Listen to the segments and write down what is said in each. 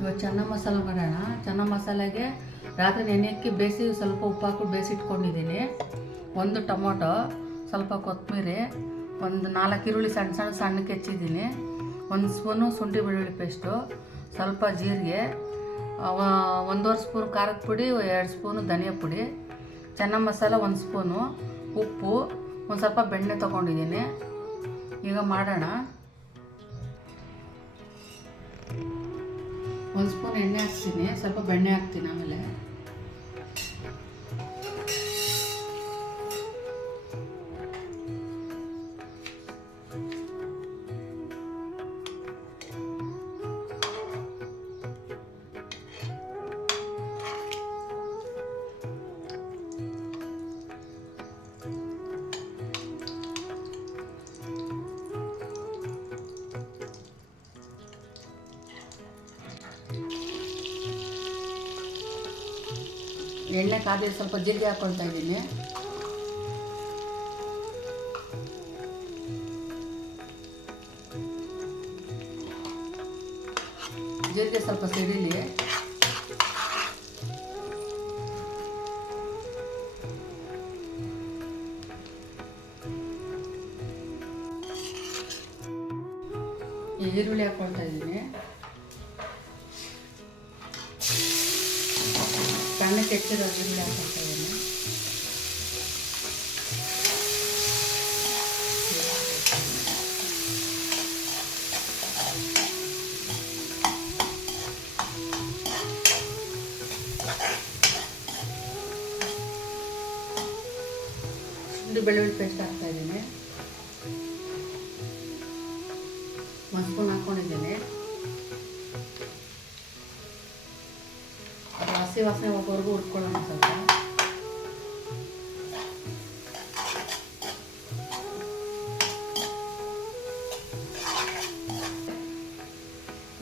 ಇವಾಗ ಚೆನ್ನ ಮಸಾಲ ಮಾಡೋಣ. ಚೆನ್ನ ಮಸಾಲೆಗೆ ರಾತ್ರಿ ನೆನೆಯಕ್ಕೆ ಬೇಯಿಸಿ ಸ್ವಲ್ಪ ಉಪ್ಪು ಹಾಕ್ಬಿಟ್ಟು ಬೇಯಿಸಿಟ್ಕೊಂಡಿದ್ದೀನಿ. ಒಂದು ಟೊಮೊಟೊ, ಸ್ವಲ್ಪ ಕೊತ್ತಂಬರಿ, ಒಂದು 4 ಈರುಳ್ಳಿ ಸಣ್ಣಕ್ಕೆ ಹೆಚ್ಚಿದ್ದೀನಿ, 1 ಸ್ಪೂನು ಶುಂಠಿ ಬೆಳ್ಳುಳ್ಳಿ ಪೇಸ್ಟು, ಸ್ವಲ್ಪ ಜೀರಿಗೆ, 1.5 ಸ್ಪೂನ್ ಖಾರದ ಪುಡಿ, 2 ಸ್ಪೂನು ಧನಿಯಾ ಪುಡಿ, ಚೆನ್ನ ಮಸಾಲ 1 ಸ್ಪೂನು, ಉಪ್ಪು, ಒಂದು ಸ್ವಲ್ಪ ಬೆಣ್ಣೆ ತೊಗೊಂಡಿದ್ದೀನಿ. ಈಗ ಮಾಡೋಣ. 1 ಸ್ಪೂನ್ ಎಣ್ಣೆ ಹಾಕ್ತೀನಿ, ಸ್ವಲ್ಪ ಬೆಣ್ಣೆ ಹಾಕ್ತೀನಿ. ಆಮೇಲೆ ಎಣ್ಣೆ ಕಾದಿದ್ದು ಸ್ವಲ್ಪ ಜೀರಿಗೆ ಹಾಕ್ಕೊಳ್ತಾ ಇದ್ದೀನಿ. ಜೀರಿಗೆ ಸ್ವಲ್ಪ ಸಿಡಿಲಿ. ಈರುಳ್ಳಿ ಹಾಕ್ಕೊಳ್ತಾ ಇದ್ದೀನಿ. ಸಣ್ಣಕ್ಕೆ ಹೆಚ್ಚಿರೋ ಈರುಳ್ಳಿ ಹಾಕ್ಕೊಳ್ತಾ ಇದ್ದೀನಿ. ಶುಂಠಿ ಬೆಳ್ಳುಳ್ಳಿ ಪೇಸ್ಟ್ ಹಾಕ್ತಾ ಇದ್ದೀನಿ. 1 ಸ್ಪೂನ್ ಹಾಕ್ಕೊಂಡಿದ್ದೀನಿ. ಹಸಿ ವಾಸನೆ ಹೋಗೋವರೆಗೂ ಹುರ್ಕೊಳ್ಳೋಣ.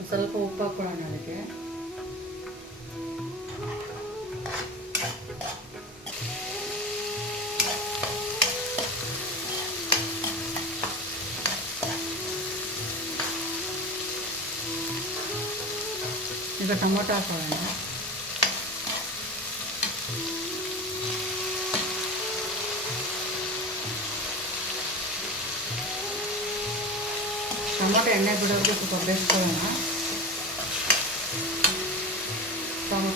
ಸ್ವಲ್ಪ ಉಪ್ಪು ಹಾಕ್ಕೊಳ್ಳೋಣ ಅದಕ್ಕೆ. ಈಗ ಟೊಮೊಟೊ ಹಾಕ್ಕೊಳ್ಳೋಣ. ಟೊಮೊಟೊ ಎಣ್ಣೆ ಬಿಡೋರಿಗೆ ಸ್ವಲ್ಪ ಬೇಯಿಸ್ಕೊಳ್ಳೋಣ.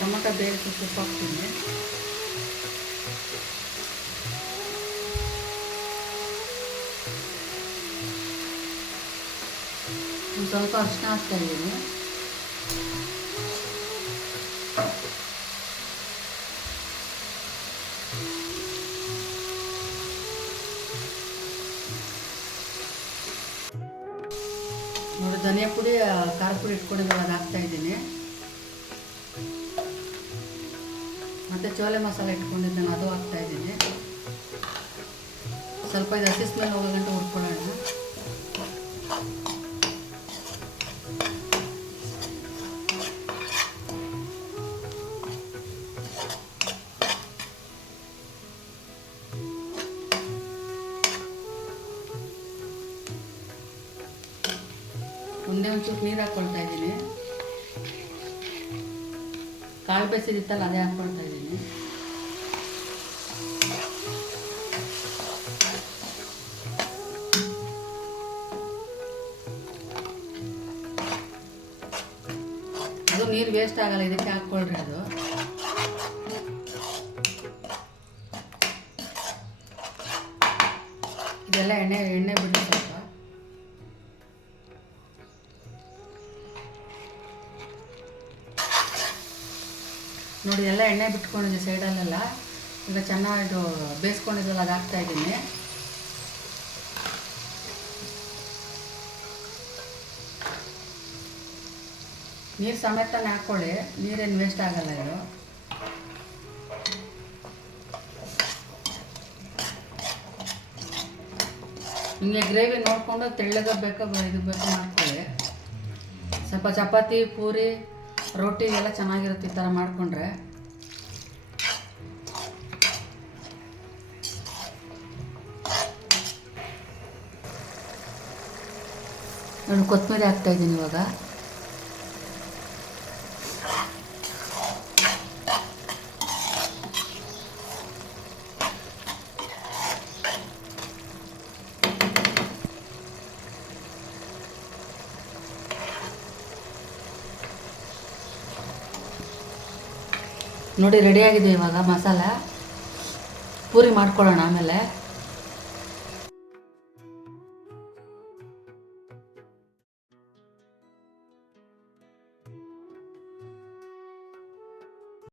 ಟೊಮೊಟೊ ಬೇಯಿಸಿ ಉಪ್ಪು ಹಾಕ್ತೀನಿ. ಒಂದು ಸ್ವಲ್ಪ ಅರಿಶಿನ ಹಾಕ್ತಾ ಇದ್ದೀನಿ. ನೋಡಿ, ಧನಿಯಾ ಪುಡಿ, ಖಾರ ಪುಡಿ ಇಟ್ಕೊಂಡಿದ್ದೆಲ್ಲ ಅದು ಹಾಕ್ತಾ ಇದ್ದೀನಿ. ಮತ್ತು ಚೋಲೆ ಮಸಾಲೆ ಇಟ್ಕೊಂಡಿದ್ದೇನೆ, ಅದು ಹಾಕ್ತಾ ಇದ್ದೀನಿ. ಸ್ವಲ್ಪ ಇದು ಹಸಿ ಸ್ಮೆಲ್ ಹೋಗೋ ಗಂಟೆ ಹುರ್ಕೊಳ್ಳೋಣ. ಒಂದೇ ಒಂಚೂರು ನೀರು ಹಾಕ್ಕೊಳ್ತಾ ಇದ್ದೀನಿ. ಕಾಳು ಬೇಯಿಸಿದಿತ್ತಲ್ಲ ಅದೇ ಹಾಕ್ಕೊಳ್ತಾ ಇದ್ದೀನಿ. ಅದು ನೀರು ವೇಸ್ಟ್ ಆಗಲ್ಲ, ಇದಕ್ಕೆ ಹಾಕ್ಕೊಳ್ರಿ. ಅದು ಇದೆಲ್ಲ ಎಣ್ಣೆ ಬಿಡಿ ಸ್ವಲ್ಪ. ನೋಡಿ, ಎಲ್ಲ ಎಣ್ಣೆ ಬಿಟ್ಕೊಂಡಿದ್ದೆ ಸೈಡಲ್ಲೆಲ್ಲ. ಈಗ ಚೆನ್ನಾಗಿ ಬೇಯಿಸ್ಕೊಂಡಿದ್ದೆಲ್ಲ ಅದು ಹಾಕ್ತಾ ಇದ್ದೀನಿ. ನೀರು ಸಮೇತನೇ ಹಾಕ್ಕೊಳ್ಳಿ, ನೀರೇನು ವೇಸ್ಟ್ ಆಗಲ್ಲ ಇದು. ನಿಮಗೆ ಗ್ರೇವಿ ನೋಡಿಕೊಂಡು ತೆಳ್ಳಗೆ ಬೇಕಾ ಇದು ಬೇಕು ಮಾಡ್ಕೊಳ್ಳಿ. ಸ್ವಲ್ಪ ಚಪಾತಿ, ಪೂರಿ, ರೋಟಿಗೆಲ್ಲ ಚೆನ್ನಾಗಿರುತ್ತೆ ಈ ಥರ ಮಾಡಿಕೊಂಡ್ರೆ. ನಾನು ಕೊತ್ತಂಬರಿ ಹಾಕ್ತಾಯಿದ್ದೀನಿ ಇವಾಗ. ನೋಡಿ ರೆಡಿಯಾಗಿದೆ ಇವಾಗ ಮಸಾಲ. ಪೂರಿ ಮಾಡ್ಕೊಳ್ಳೋಣ ಆಮೇಲೆ.